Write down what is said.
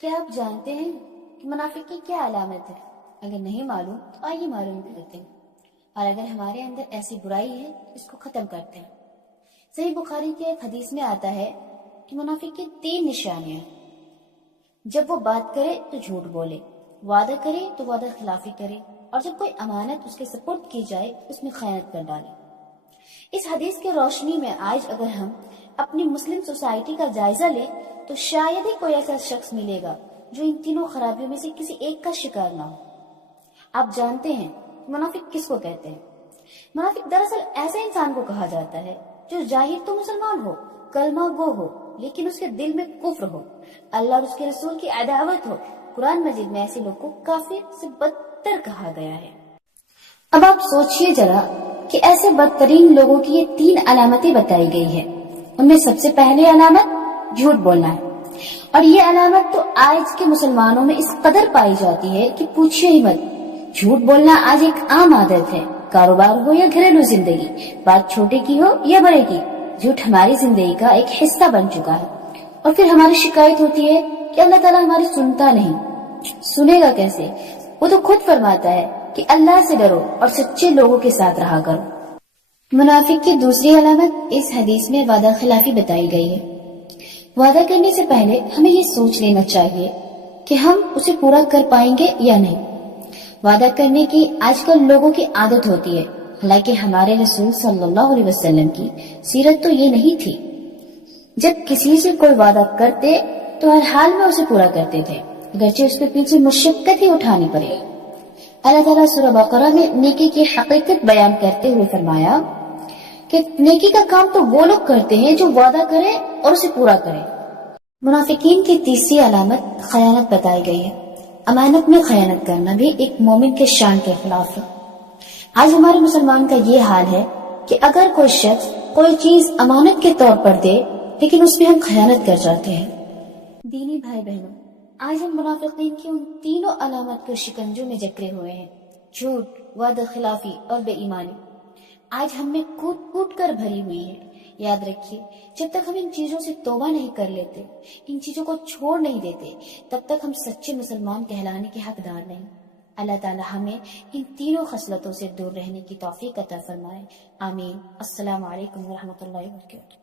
کیا آپ جانتے ہیں کہ منافق کی کیا علامت ہے؟ اگر نہیں معلوم تو آئیے معلوم کرتے ہیں، اور اگر ہمارے اندر ایسی برائی ہے اس کو ختم کرتے ہیں۔ صحیح بخاری کے ایک حدیث میں آتا ہے کہ منافق کی 3 نشانیاں: جب وہ بات کرے تو جھوٹ بولے، وعدہ کرے تو وعدہ خلافی کرے، اور جب کوئی امانت اس کے سپرد کی جائے اس میں خیانت کر ڈالے۔ اس حدیث کی روشنی میں آج اگر ہم اپنی مسلم سوسائٹی کا جائزہ لیں تو شاید ہی کوئی ایسا شخص ملے گا جو ان تینوں خرابیوں میں سے کسی ایک کا شکار نہ ہو۔ آپ جانتے ہیں منافق کس کو کہتے ہیں؟ منافق دراصل ایسے انسان کو کہا جاتا ہے جو ظاہر تو مسلمان ہو، کلمہ گو ہو، لیکن اس کے دل میں کفر ہو، اللہ اور اس کے رسول کی عداوت ہو۔ قرآن مجید میں ایسے لوگ کو کافر سے بدتر کہا گیا ہے۔ اب آپ سوچئے ذرا کہ ایسے بدترین لوگوں کی یہ 3 علامتیں بتائی گئی ہیں۔ ان میں سب سے پہلے علامت جھوٹ بولنا ہے، اور یہ علامت تو آج کے مسلمانوں میں اس قدر پائی جاتی ہے کہ پوچھئے ہی مت۔ جھوٹ بولنا آج ایک عام عادت ہے، کاروبار ہو یا گھریلو زندگی، بات چھوٹے کی ہو یا بڑے کی، جھوٹ ہماری زندگی کا ایک حصہ بن چکا ہے۔ اور پھر ہماری شکایت ہوتی ہے کہ اللہ تعالیٰ ہماری سنتا نہیں۔ سنے گا کیسے؟ وہ تو خود فرماتا ہے کہ اللہ سے ڈرو اور سچے لوگوں کے ساتھ رہا کرو۔ منافق کی دوسری علامت اس حدیث میں وعدہ خلافی بتائی گئی ہے۔ وعدہ کرنے سے پہلے ہمیں یہ سوچ لینا چاہیے کہ ہم اسے پورا کر پائیں گے یا نہیں۔ وعدہ کرنے کی آج کل لوگوں کی عادت ہوتی ہے، حالانکہ ہمارے رسول صلی اللہ علیہ وسلم کی سیرت تو یہ نہیں تھی۔ جب کسی سے کوئی وعدہ کرتے تو ہر حال میں اسے پورا کرتے تھے، اگرچہ اس کے پیچھے مشقت ہی اٹھانی پڑے۔ اللہ تعالیٰ سورہ بقرہ میں نیکی کی حقیقت بیان کرتے ہوئے فرمایا کہ نیکی کا کام تو وہ لوگ کرتے ہیں جو وعدہ کریں اور اسے پورا کریں۔ منافقین کی تیسری علامت خیانت بتائی گئی ہے۔ امانت میں خیانت کرنا بھی ایک مومن کے شان کے خلاف ہے۔ آج ہمارے مسلمان کا یہ حال ہے کہ اگر کوئی شخص کوئی چیز امانت کے طور پر دے لیکن اس میں ہم خیانت کر جاتے ہیں۔ دینی بھائی بہنوں، آج ہم منافقین کی ان تینوں علامات کو شکنجوں میں جکڑے ہوئے ہیں: جھوٹ، وعدہ خلافی اور بے ایمانی۔ آج ہم میں کوٹ کوٹ کر بھری ہوئی ہے۔ یاد رکھیے، جب تک ہم ان چیزوں سے توبہ نہیں کر لیتے، ان چیزوں کو چھوڑ نہیں دیتے، تب تک ہم سچے مسلمان کہلانے کے حقدار نہیں۔ اللہ تعالی ہمیں ان تینوں خصلتوں سے دور رہنے کی توفیق عطا فرمائے، آمین۔ السلام علیکم ورحمۃ اللہ وبرکاتہ۔